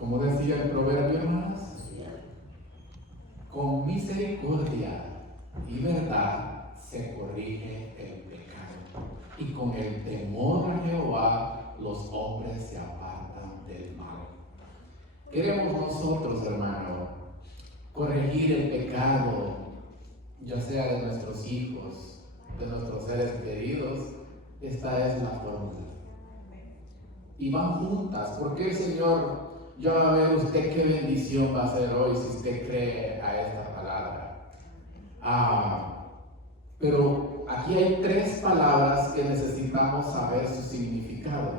Como decía el proverbio, hermanos, con misericordia y verdad se corrige el pecado, y con el temor a Jehová los hombres se apartan del mal. Queremos nosotros, hermano, corregir el pecado, ya sea de nuestros hijos, de nuestros seres queridos. Esta es la fórmula. Y van juntas, porque el Señor, ya va a ver usted qué bendición va a ser hoy si usted cree a esta palabra. Pero aquí hay 3 palabras que necesitamos saber su significado.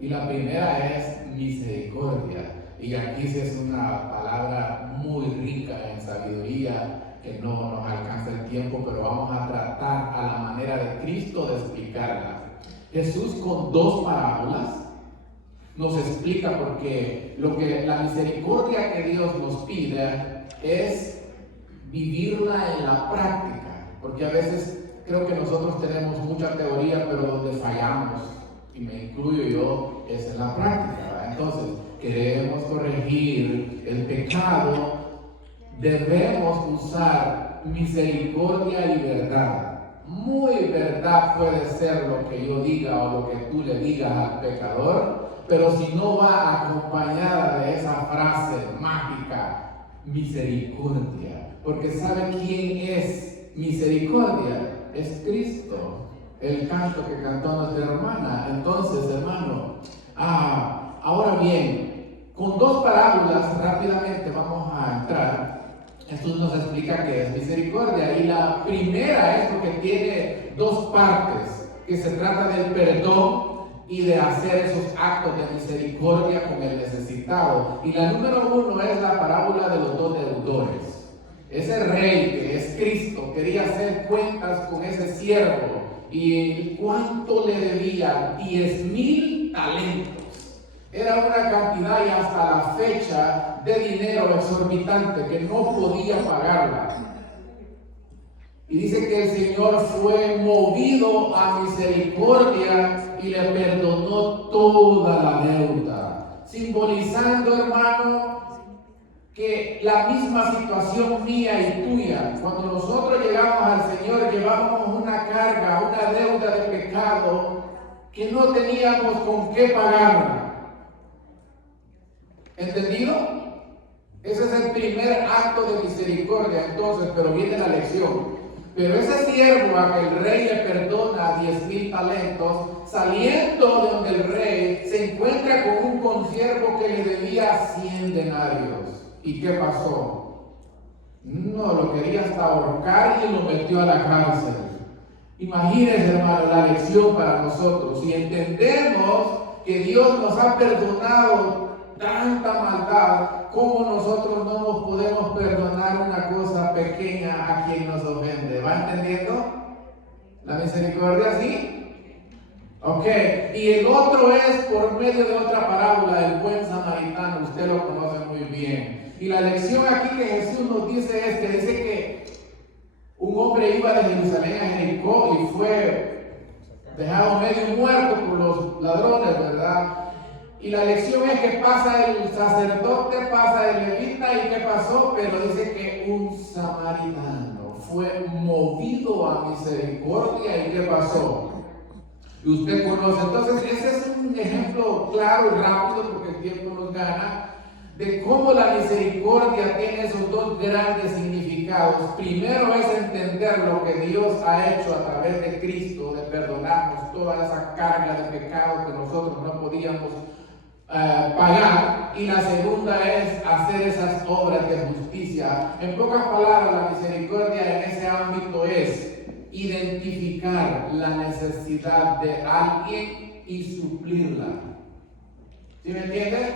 Y la primera es misericordia. Y aquí sí es una palabra muy rica en sabiduría, que no nos alcanza el tiempo, pero vamos a tratar a la manera de Cristo de explicarla. Jesús, con 2 parábolas, nos explica porque la misericordia que Dios nos pide es vivirla en la práctica, porque a veces creo que nosotros tenemos mucha teoría, pero donde fallamos, y me incluyo yo, es en la práctica, ¿verdad? Entonces, queremos corregir el pecado, debemos usar misericordia y verdad. Muy verdad puede ser lo que yo diga o lo que tú le digas al pecador, pero si no va acompañada de esa frase mágica, misericordia, porque ¿sabe quién es misericordia? Es Cristo, el canto que cantó nuestra hermana. Entonces, hermano, ahora bien, con 2 parábolas rápidamente vamos a entrar. Jesús nos explica qué es misericordia, y la primera es porque tiene 2 partes, que se trata del perdón y de hacer esos actos de misericordia con el necesitado. Y la número 1 es la parábola de los 2 deudores. Ese rey que es Cristo quería hacer cuentas con ese siervo. ¿Y cuánto le debía? 10,000 talentos. Era una cantidad y hasta la fecha de dinero exorbitante que no podía pagarla. Y dice que el Señor fue movido a misericordia y le perdonó toda la deuda, simbolizando, hermano, que la misma situación mía y tuya, cuando nosotros llegamos al Señor, llevábamos una carga, una deuda de pecado que no teníamos con qué pagarla. ¿Entendido? Ese es el primer acto de misericordia. Entonces, pero viene la lección. Pero ese siervo a que el rey le perdona 10,000 talentos, saliendo de donde el rey, se encuentra con un consiervo que le debía 100 denarios. ¿Y qué pasó? No, lo quería hasta ahorcar y lo metió a la cárcel. Imagínense, hermano, la lección para nosotros. Si entendemos que Dios nos ha perdonado tanta maldad, ¿cómo nosotros no nos podemos perdonar una cosa pequeña a quien nos ofende? ¿Va entendiendo? ¿La misericordia sí? Ok, y el otro es por medio de otra parábola, el buen samaritano. Usted lo conoce muy bien. Y la lección aquí que Jesús nos dice es que dice que un hombre iba de Jerusalén a Jericó y fue dejado medio muerto por los ladrones, ¿verdad? Y la lección es que pasa el sacerdote, pasa el levita, ¿y qué pasó? Pero dice que un samaritano fue movido a misericordia, ¿y qué pasó? Y usted conoce. Entonces ese es un ejemplo claro y rápido, porque el tiempo nos gana, de cómo la misericordia tiene esos 2 grandes significados. Primero es entender lo que Dios ha hecho a través de Cristo, de perdonarnos toda esa carga de pecado que nosotros no podíamos pagar, y la segunda es hacer esas obras de justicia. En pocas palabras, la misericordia en ese ámbito es identificar la necesidad de alguien y suplirla. ¿Sí me entiendes?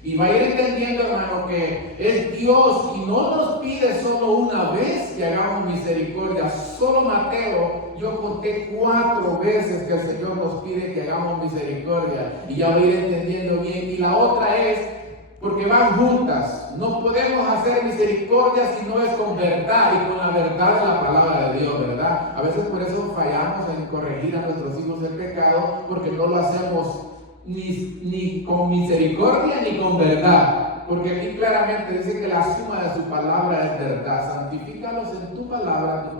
Y va a ir entendiendo, hermano, que es Dios y no nos pide solo una vez que hagamos misericordia. Solo Mateo, yo conté 4 veces que el Señor nos pide que hagamos misericordia, y ya va a ir entendiendo bien. Y la otra es porque van juntas. No podemos hacer misericordia si no es con verdad y con la verdad de la palabra de Dios, ¿verdad? A veces por eso fallamos en corregir a nuestros hijos el pecado, porque no lo hacemos ni con misericordia ni con verdad. Porque aquí claramente dice que la suma de su palabra es verdad. Santifícalos en tu palabra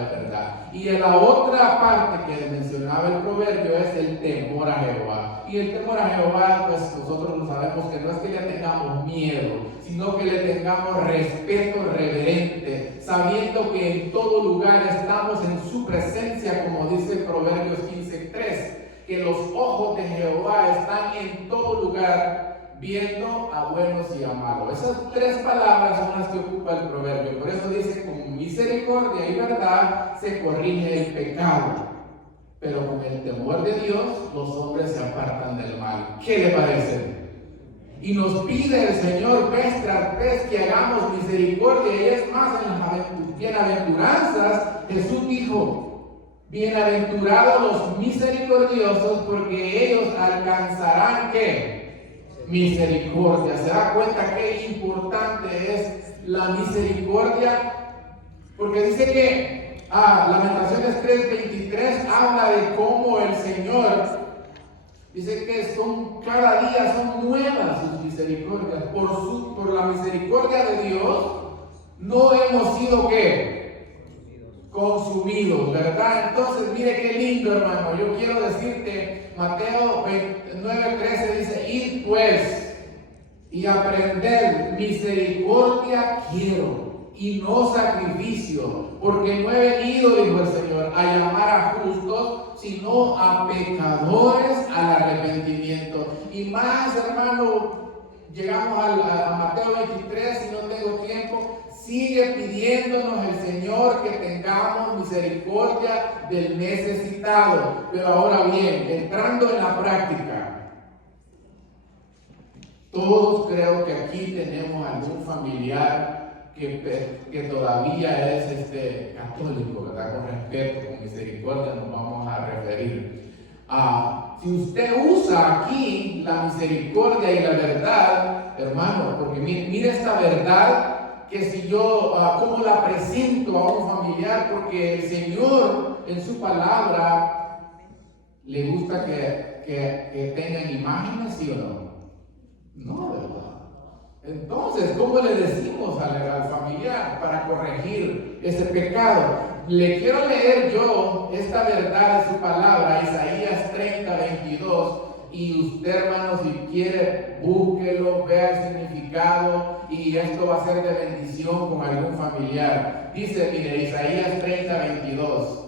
es verdad. Y en la otra parte que mencionaba el proverbio es el temor a Jehová. Y el temor a Jehová, pues nosotros lo sabemos que no es que le tengamos miedo, sino que le tengamos respeto reverente, sabiendo que en todo lugar estamos en su presencia, como dice Proverbios 15:3, que los ojos de Jehová están en todo lugar, viendo a buenos y a malos. Esas tres palabras son las que ocupa el proverbio. Por eso dice: con misericordia y verdad se corrige el pecado, pero con el temor de Dios los hombres se apartan del mal. ¿Qué le parece? Y nos pide el Señor vez tras vez que hagamos misericordia. Y es más, en las bienaventuranzas Jesús dijo: bienaventurados los misericordiosos, porque ellos alcanzarán ¿qué? Misericordia. ¿Se da cuenta qué importante es la misericordia? Porque dice que Lamentaciones 3:23 habla de cómo el Señor dice que cada día son nuevas sus misericordias. Por la misericordia de Dios no hemos sido ¿qué? Consumidos, ¿verdad? Entonces mire qué lindo, hermano. Yo quiero decirte, Mateo 9:13 dice: id pues y aprended, misericordia quiero y no sacrificio, porque no he venido, dijo el Señor, a llamar a justos, sino a pecadores al arrepentimiento. Y más, hermano, llegamos a Mateo 23, si no tengo tiempo. Sigue pidiéndonos el Señor que tengamos misericordia del necesitado. Pero ahora bien, entrando en la práctica, todos creo que aquí tenemos algún familiar que todavía es católico, ¿verdad? Con respeto, con misericordia nos vamos a referir. Si usted usa aquí la misericordia y la verdad, hermano, porque mire esta verdad, que si yo, ¿cómo la presento a un familiar? Porque el Señor en su palabra le gusta que tengan imágenes, ¿sí o no? No, ¿verdad? Entonces, ¿cómo le decimos al familiar para corregir ese pecado? Le quiero leer yo esta verdad de su palabra, Isaías 30:22. Y usted, hermano, si quiere, búsquelo, vea el significado, y esto va a ser de bendición con algún familiar. Dice, mire, Isaías 30:22.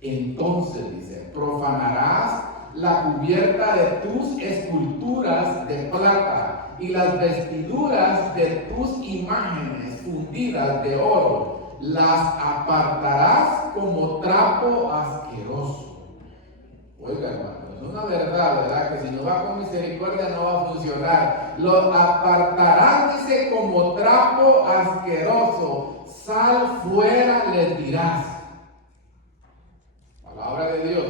Entonces, dice, profanarás la cubierta de tus esculturas de plata y las vestiduras de tus imágenes fundidas de oro, las apartarás como trapo asqueroso. Oiga, hermano, es una verdad, ¿verdad? Que si no va con misericordia no va a funcionar. Lo apartarás, dice, como trapo asqueroso. Sal fuera, les dirás. Palabra de Dios.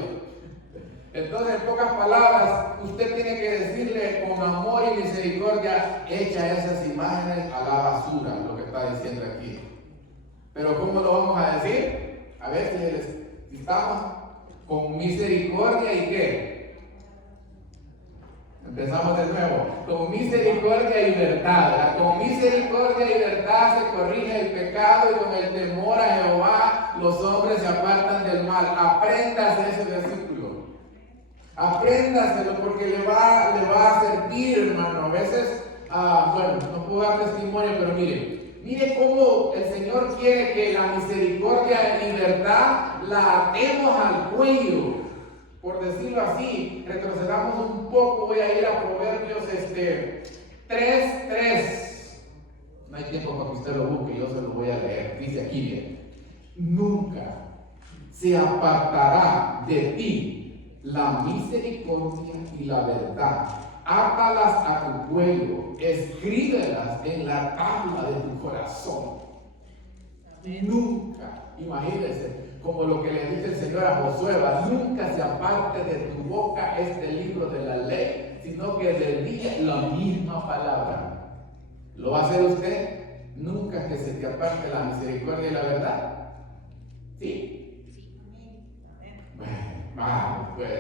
Entonces, en pocas palabras, usted tiene que decirle con amor y misericordia: echa esas imágenes a la basura, lo que está diciendo aquí. Pero ¿cómo lo vamos a decir? A ver si estamos con misericordia y ¿qué? Empezamos de nuevo. Con misericordia y verdad, ¿verdad? Con misericordia y verdad se corrige el pecado, y con el temor a Jehová los hombres se apartan del mal. Apréndase ese versículo. Apréndaselo, porque le va a servir, hermano. A veces, bueno, no puedo dar testimonio, pero mire cómo el Señor quiere que la misericordia y verdad la atemos al cuello, por decirlo así. Retrocedamos un poco, voy a ir a Proverbios 3:3. No hay tiempo para que usted lo busque, yo se lo voy a leer. Dice aquí bien: nunca se apartará de ti la misericordia y la verdad. Átalas a tu cuello, escríbelas en la tabla de tu corazón. Nunca, imagínense, como lo que le dice el Señor a Josué: nunca se aparte de tu boca este libro de la ley, sino que diga la misma palabra. ¿Lo va a hacer usted? Nunca que se te aparte la misericordia y la verdad. ¿Sí? Bueno, vamos, pues.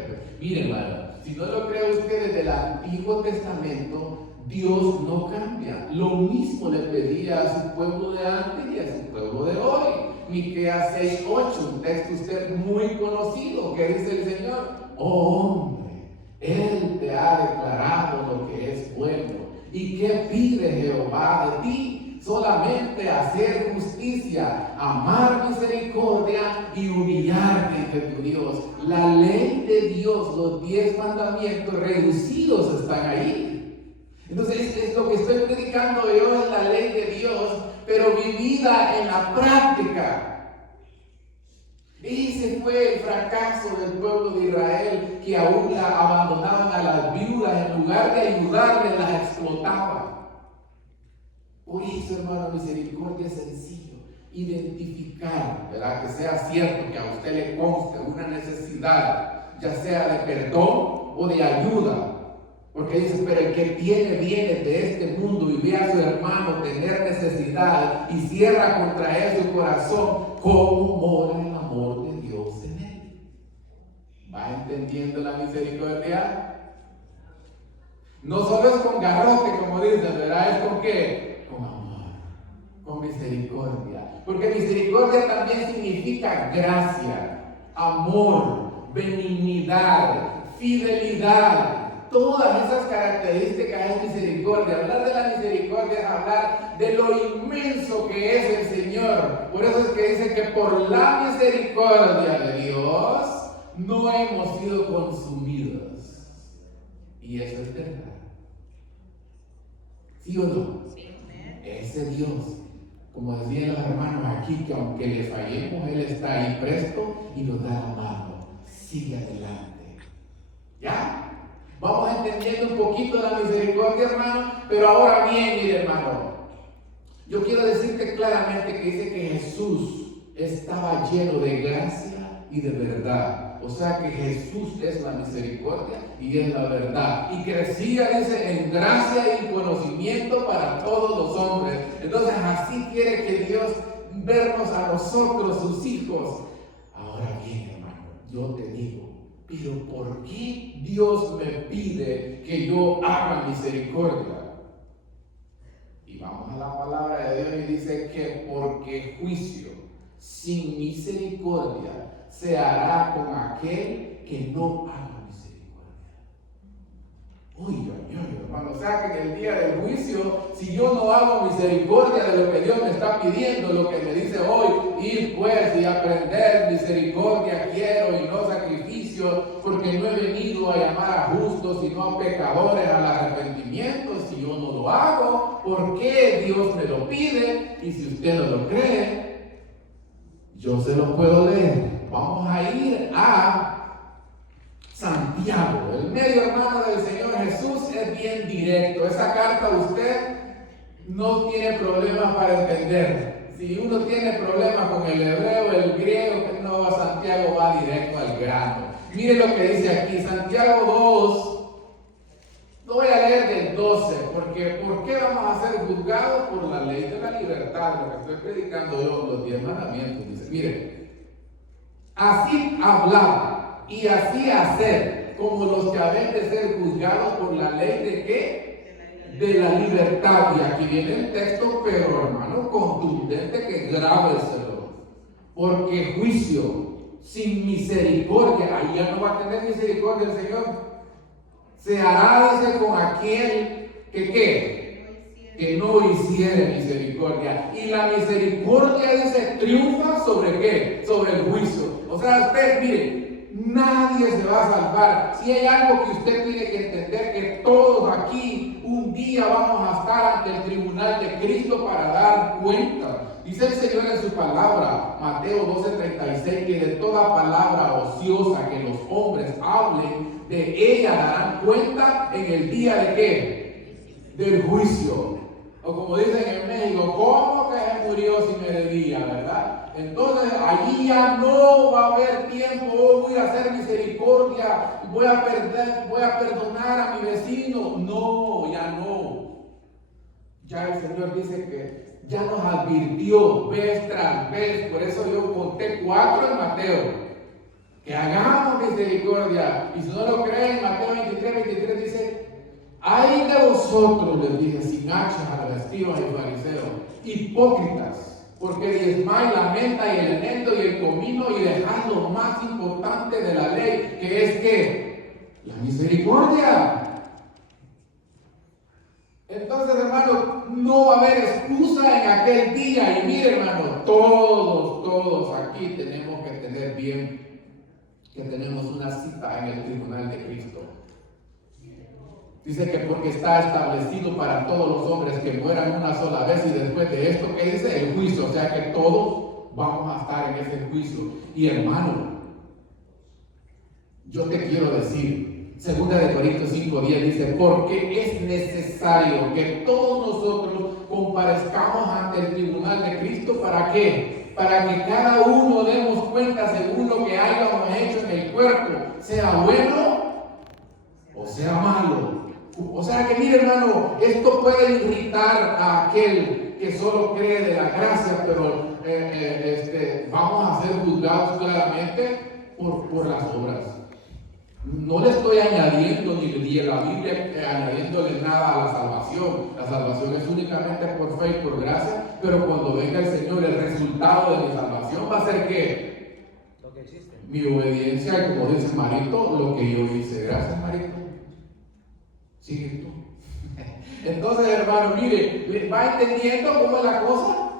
Mire, hermano, Si no lo cree usted, desde el Antiguo Testamento, Dios no cambia. Lo mismo le pedía a su pueblo de antes y a su pueblo de hoy. Miqueas 6:8, un texto usted muy conocido, que dice el Señor: oh hombre, Él te ha declarado lo que es bueno. ¿Y qué pide Jehová de ti? Solamente hacer justicia, amar misericordia y humillarte ante tu Dios. La ley de Dios, los 10 mandamientos reducidos están ahí. Entonces es lo que estoy predicando yo, es la ley de Dios, pero vivida en la práctica. Ese fue el fracaso del pueblo de Israel, que aún abandonaban a las viudas, en lugar de ayudarles, las explotaban. Por eso, hermano, misericordia es sencillo. Identificar, ¿verdad? Que sea cierto que a usted le conste una necesidad, ya sea de perdón o de ayuda. Porque dice, pero el que tiene bienes de este mundo y ve a su hermano tener necesidad y cierra contra él su corazón, ¿cómo mora el amor de Dios en él? ¿Va entendiendo la misericordia? No solo es con garrote, como dicen, ¿verdad? Es con qué? Con amor, con misericordia. Porque misericordia también significa gracia, amor, benignidad, fidelidad. Todas esas características es misericordia. Hablar de la misericordia es hablar de lo inmenso que es el Señor. Por eso es que dice que por la misericordia de Dios no hemos sido consumidos. Y eso es verdad. ¿Sí o no? Sí. Ese Dios, como decían los hermanos aquí, que aunque le fallemos, Él está ahí presto y nos da la mano. Sigue adelante. ¿Ya? Vamos entendiendo un poquito la misericordia, hermano. Pero ahora bien, mire, hermano, yo quiero decirte claramente que dice que Jesús estaba lleno de gracia y de verdad. O sea que Jesús es la misericordia y es la verdad. Y crecía, dice, en gracia y conocimiento para todos los hombres. Entonces así quiere que Dios vernos a nosotros, sus hijos. Ahora bien, hermano, yo te digo, pero ¿por qué Dios me pide que yo haga misericordia? Y vamos a la palabra de Dios y dice que porque juicio sin misericordia se hará con aquel que no haga misericordia. Uy, hermano, o sea que en el día del juicio, si yo no hago misericordia de lo que Dios me está pidiendo, lo que me dice hoy, ir pues y aprender misericordia quiero y no sacrificio, porque no he venido a llamar a justos sino a pecadores al arrepentimiento. Si yo no lo hago, ¿por qué Dios me lo pide? Y si usted no lo cree, yo se lo puedo leer. Vamos a ir a Santiago, el medio hermano del Señor Jesús. Es bien directo. Esa carta usted no tiene problemas para entender. Si uno tiene problemas con el hebreo, el griego, no va a Santiago, va directo al grano. Mire lo que dice aquí, Santiago 2. No voy a leer del 12, porque ¿por qué vamos a ser juzgados? Por la ley de la libertad, lo que estoy predicando yo, los 10 mandamientos. Dice, mire, así hablar y así hacer, como los que habéis de ser juzgados por la ley de ¿qué? De la libertad. Y aquí viene el texto, pero hermano, contundente, que grábeselo. Porque juicio sin misericordia, ahí ya no va a tener misericordia el Señor. Se hará, dice, con aquel que ¿qué? Que no hiciere misericordia. Y la misericordia, dice, triunfa ¿sobre qué? Sobre el juicio. O sea, usted, mire, nadie se va a salvar. Si hay algo que usted tiene que entender, que todos aquí un día vamos a estar ante el tribunal de Cristo para dar cuenta. Dice el Señor en su palabra, Mateo 12:36, que de toda palabra ociosa que los hombres hablen, de ella darán cuenta en el día de ¿qué? Del juicio. O como dicen en México, ¿cómo que se murió si me debía, verdad? Entonces allí ya no va a haber tiempo, voy a hacer misericordia, voy a perdonar a mi vecino. No, ya no. Ya el Señor dice que ya nos advirtió vez tras vez. Por eso yo conté 4 en Mateo, que hagamos misericordia. Y si no lo creen, Mateo 23 dice: ay de vosotros, les dije, sin hachas a los escribas y fariseos, hipócritas, porque diezmáis la menta y el eneldo y el comino y dejáis lo más importante de la ley, que es que la misericordia. Entonces, hermano, no va a haber excusa en aquel día. Y mire, hermano, todos aquí tenemos que tener bien que tenemos una cita en el tribunal de Cristo. Dice que porque está establecido para todos los hombres que mueran una sola vez, y después de esto, ¿qué dice? El juicio. O sea que todos vamos a estar en ese juicio. Y hermano, yo te quiero decir, 2 Corintios 5:10 dice: porque es necesario que todos nosotros comparezcamos ante el tribunal de Cristo. ¿Para qué? Para que cada uno demos cuenta según lo que hayamos hecho en el cuerpo, sea bueno o sea malo. O sea que mire, hermano, esto puede irritar a aquel que solo cree de la gracia, pero vamos a ser juzgados claramente por las obras. No le estoy añadiendo ni la Biblia añadiéndole nada a la salvación. La salvación es únicamente por fe y por gracia, pero cuando venga el Señor, el resultado de mi salvación va a ser ¿qué? Lo que existe. Mi obediencia, como dice Marito, lo que yo hice. Gracias, Marito. Sigue tú. Entonces, hermano, mire, ¿va entendiendo cómo es la cosa?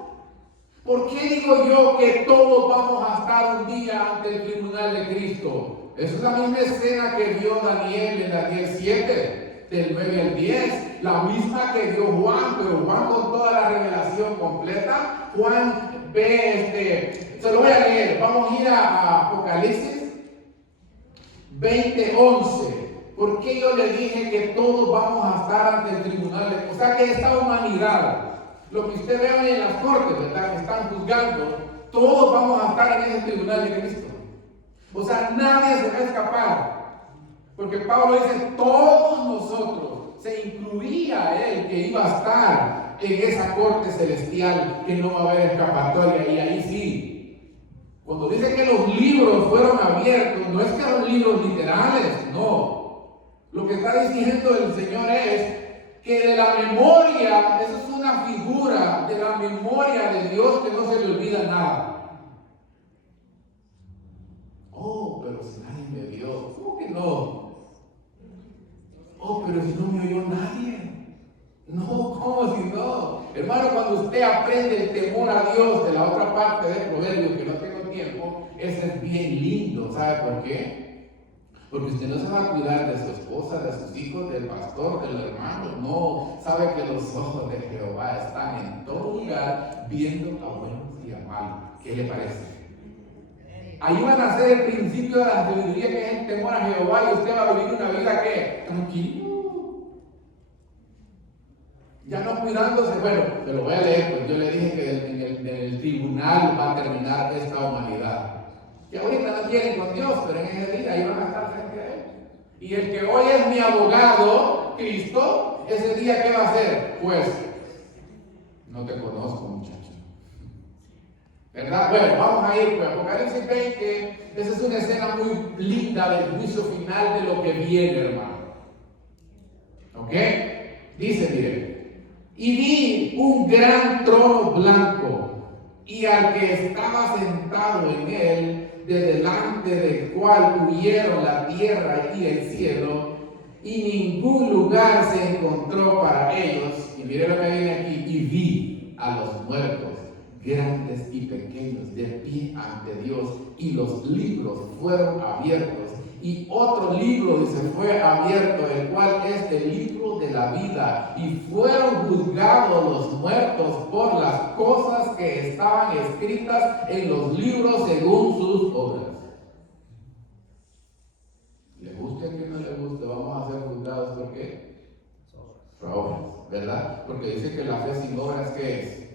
¿Por qué digo yo que todos vamos a estar un día ante el tribunal de Cristo? Esa es la misma escena que vio Daniel en Daniel 7, del 9 al 10, la misma que vio Juan, pero Juan con toda la revelación completa. Juan ve, se lo voy a leer, vamos a ir a Apocalipsis 20:11. ¿Por qué yo le dije que todos vamos a estar ante el tribunal? O sea que esta humanidad, lo que usted ve hoy en las cortes, ¿verdad?, que están juzgando, todos vamos a estar en ese tribunal de Cristo. O sea, nadie se va a escapar. Porque Pablo dice, todos nosotros, se incluía él que iba a estar en esa corte celestial, que no va a haber escapatoria. Y ahí sí, cuando dice que los libros fueron abiertos, no es que son libros literales, no. Lo que está diciendo el Señor es que de la memoria, eso es una figura de la memoria de Dios, que no se le olvida nada. Oh, pero si nadie me vio, ¿cómo que no? Oh, pero si no me oyó nadie. No, ¿cómo si no? Hermano, cuando usted aprende el temor a Dios de la otra parte del proverbio, que no tengo tiempo, ese es bien lindo. ¿Sabe por qué? Porque usted no se va a cuidar de su esposa, de sus hijos, del pastor, del hermano. No, sabe que los ojos de Jehová están en todo lugar, viendo a buenos y a malos. ¿Qué le parece? Ahí van a ser el principio de la sabiduría, que es el temor a Jehová, y usted va a vivir una vida que tranquilo. Ya no cuidándose. Bueno, te lo voy a leer, pues yo le dije que en el tribunal va a terminar esta humanidad. Que ahorita no quieren con Dios, pero en ese día ahí van a estar frente a Él. Y el que hoy es mi abogado, Cristo, ese día ¿qué va a hacer? Pues, no te conozco, muchacho. ¿Verdad? Bueno, vamos a ir, pues, Apocalipsis 20, esa es una escena muy linda del juicio final de lo que viene, hermano. ¿Ok? Dice, mire, y vi un gran trono blanco, y al que estaba sentado en él, de delante del cual huyeron la tierra y el cielo, y ningún lugar se encontró para ellos. Y mire lo que viene aquí, y vi a los muertos, grandes y pequeños, de pie ante Dios, y los libros fueron abiertos, y otro libro, dice, fue abierto, el cual es el libro de la vida, y fueron juzgados los muertos por las cosas que estaban escritas en los libros según sus obras. Le guste o que no le guste, vamos a ser juzgados ¿por qué? Por obras, ¿verdad? Porque dice que la fe sin obras, ¿qué es?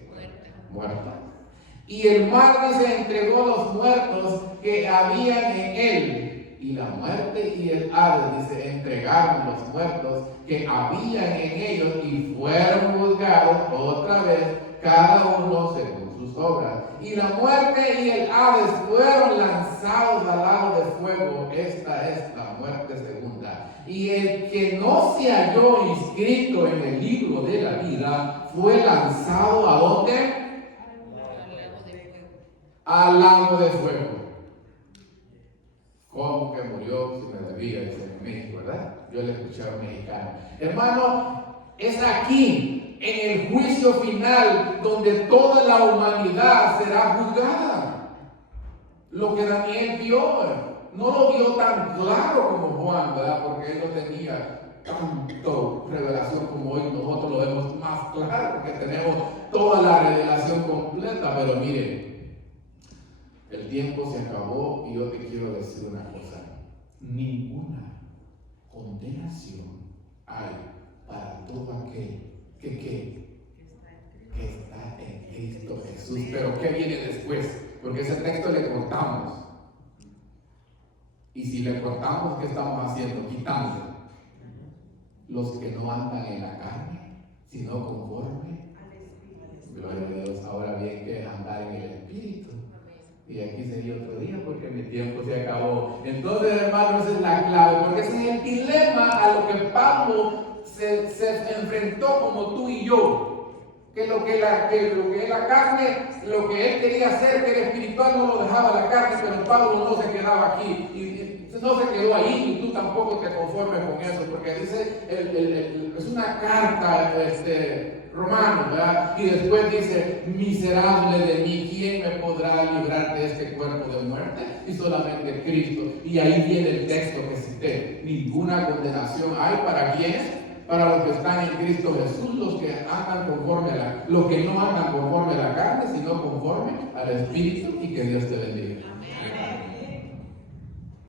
Muerta. Y el mar, dice, entregó los muertos que habían en él. Y la muerte y el Hades, dice, entregaron los muertos que habían en ellos, y fueron juzgados otra vez, cada uno según sus obras. Y la muerte y el Hades fueron lanzados al lago de fuego. Esta es la muerte segunda. Y el que no se halló inscrito en el libro de la vida fue lanzado ¿a dónde? Al lago de fuego. ¿Cómo que murió? Si me debía, dice en México, ¿verdad? Yo le escuché a un mexicano. Hermano, es aquí, en el juicio final, donde toda la humanidad será juzgada. Lo que Daniel vio, no lo vio tan claro como Juan, ¿verdad? Porque él no tenía tanto revelación como hoy. Nosotros lo vemos más claro porque tenemos toda la revelación completa. Pero miren, el tiempo se acabó y yo te quiero decir una cosa. Ninguna condenación hay para todo aquel que está en Cristo Jesús. Pero ¿qué viene después? Porque ese texto le cortamos. Y si le cortamos, ¿qué estamos haciendo? Quitando. Los que no andan en la carne, sino conforme. Gloria a Dios. Ahora bien, que es andar en el Espíritu. Y aquí sería otro día porque mi tiempo se acabó. Entonces, hermanos, esa es la clave, porque ese es el dilema a lo que Pablo se enfrentó como tú y yo. Que lo que es la carne, lo que él quería hacer, que el espiritual no lo dejaba la carne, pero Pablo no se quedaba aquí. Y no se quedó ahí, y tú tampoco te conformes con eso, porque dice, es una carta romano, ¿verdad? Y después dice, miserable de mí, ¿quién me podrá librar de este cuerpo de muerte? Y solamente Cristo. Y ahí viene el texto que cité, ninguna condenación hay para quienes, para los que están en Cristo Jesús, los que andan conforme los que no andan conforme a la carne, sino conforme al Espíritu. Y que Dios te bendiga.